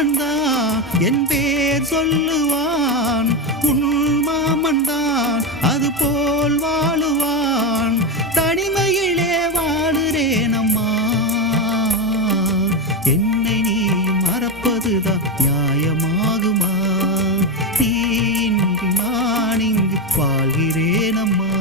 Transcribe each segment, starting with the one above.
மாமன்தான் என் பேர் சொல்லுவான், உன் மாமன்தான் அது போல் வாழுவான். தனிமையிலே வாழுறேனம்மா, என்னை நீ மறப்பதுதான் நியாயமாகுமா? நீ இன்றி நான் இங்கு வாழ்கிறேனம்மா.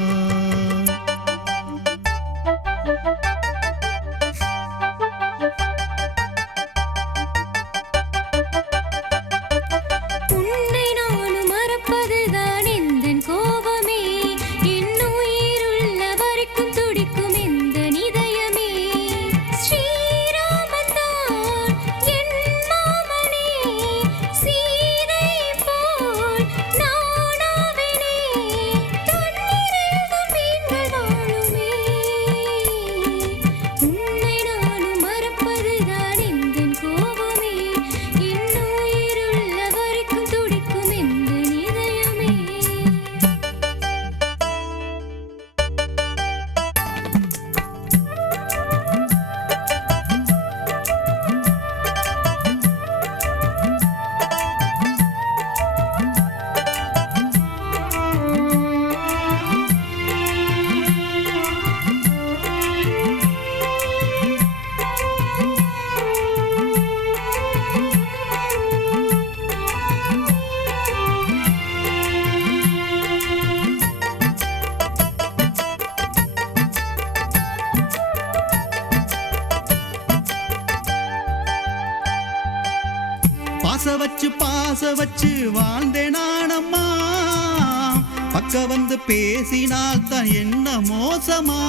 பாச வச்சு வாழ்ந்தேன் நானம்மா, பக்க வந்து பேசினால் தான் என்ன மோசமா?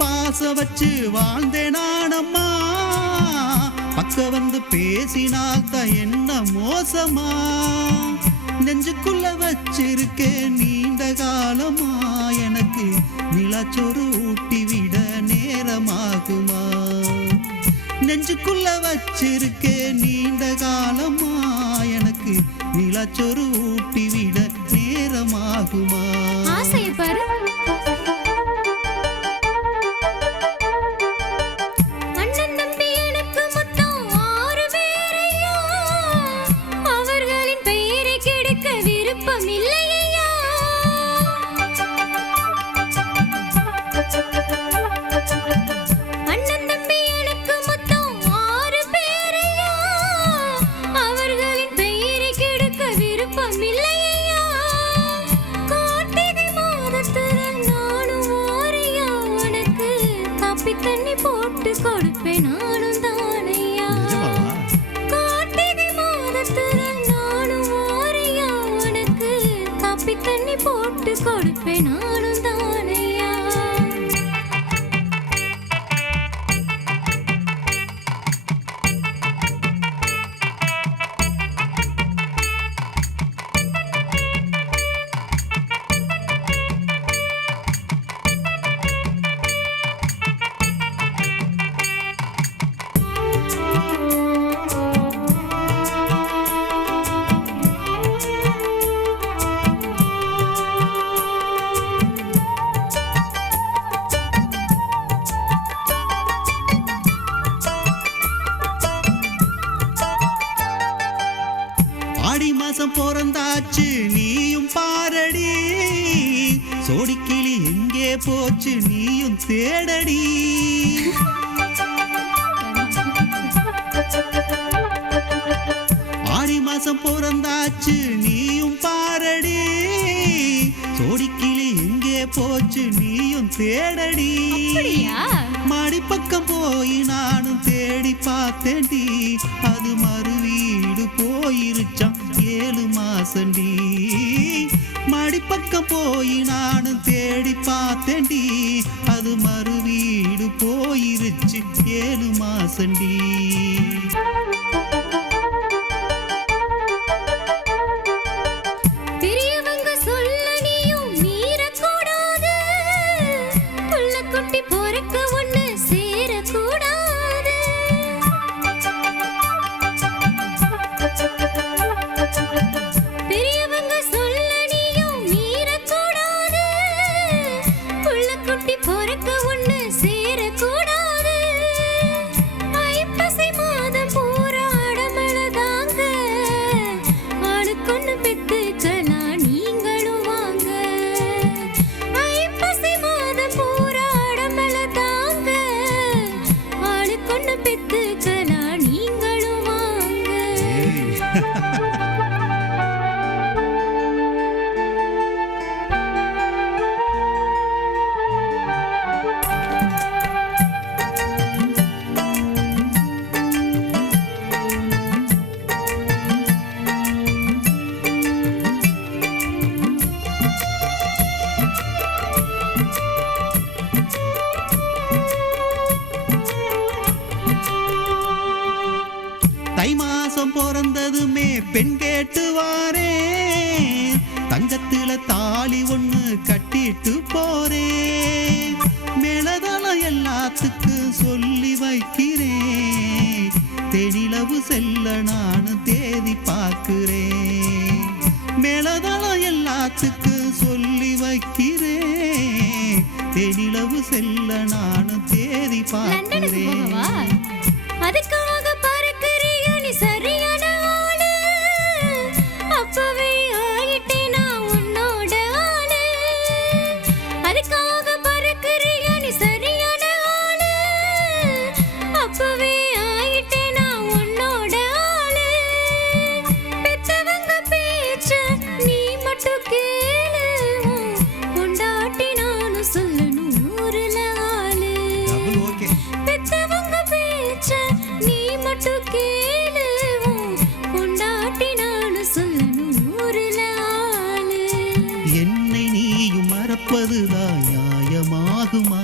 பாச வச்சு வாழ்ந்தேன் நானம்மா, பக்க வந்து பேசினால் தான் என்ன மோசமா? நெஞ்சுக்குள்ள வச்சிருக்கேன் நீண்ட காலமா, எனக்கு நிலாச்சோறு ஊட்டி விட நேரமாகுமா? நெஞ்சுக்குள்ள வச்சிருக்கேன் நீண்ட காலமா, எனக்கு நிலாச்சோறு ஊட்டி விட நேரமாகுமா? ஆடி மாசம் பிறந்தாச்சு நீயும் பாரடி, சோடிக்கிளி எங்கே போச்சு நீயும் தேடடி. ஆடி மாசம் பிறந்தாச்சு நீயும் பாரடி, சோடிக்கிளி எங்கே போச்சு நீயும் தேடடி. மாடி பக்கம் போய் நானும் தேடி பார்த்தேன்டி, அது மறுவீடு போயிருச்சான் 7 மாசண்டி. மாடி பக்கம் போய் நானும் தேடி பார்த்தேன்டி, அது மறுவீடு போயிருச்சு 7 மாசண்டி. பொறுக்க ஒண்ணு பெண் கேட்டு வாரேன், தங்கத்துல தாலி ஒண்ணு கட்டிட்டு போறேன். மேலதளம் எல்லாத்துக்கும் சொல்லி வைக்கிறேன், தெனிலவு செல்ல நானும் தேதி பார்க்கிறேன். மேலதளம் எல்லாத்துக்கும் சொல்லி வைக்கிறேன், தெனிலவு செல்ல நானும் தேதி பார்க்கிறேன். அதுக்காக பறக்கிறியா நீ சரியான ஆளு, அப்பவே ஆயிட்டே நான் உன்னோட ஆளு. அதுக்காக பறக்கிறியா நீ சரியான ஆளு, அப்பவே ஆயிட்டே நான் உன்னோட ஆளு. பெத்தவங்க பேச்ச நீ மட்டும் கேளு, கொண்டாட்டி நானும் சொல்லணும் ஊருல ஆளு. பெத்தவங்க பேச்ச நீ மட்டும் கேளு, கொண்டாட்டி நானும் சொல்லணும் ஊருல ஆளு. என்னை நீயும் மறப்பதுதான் நியாயமாகுமா?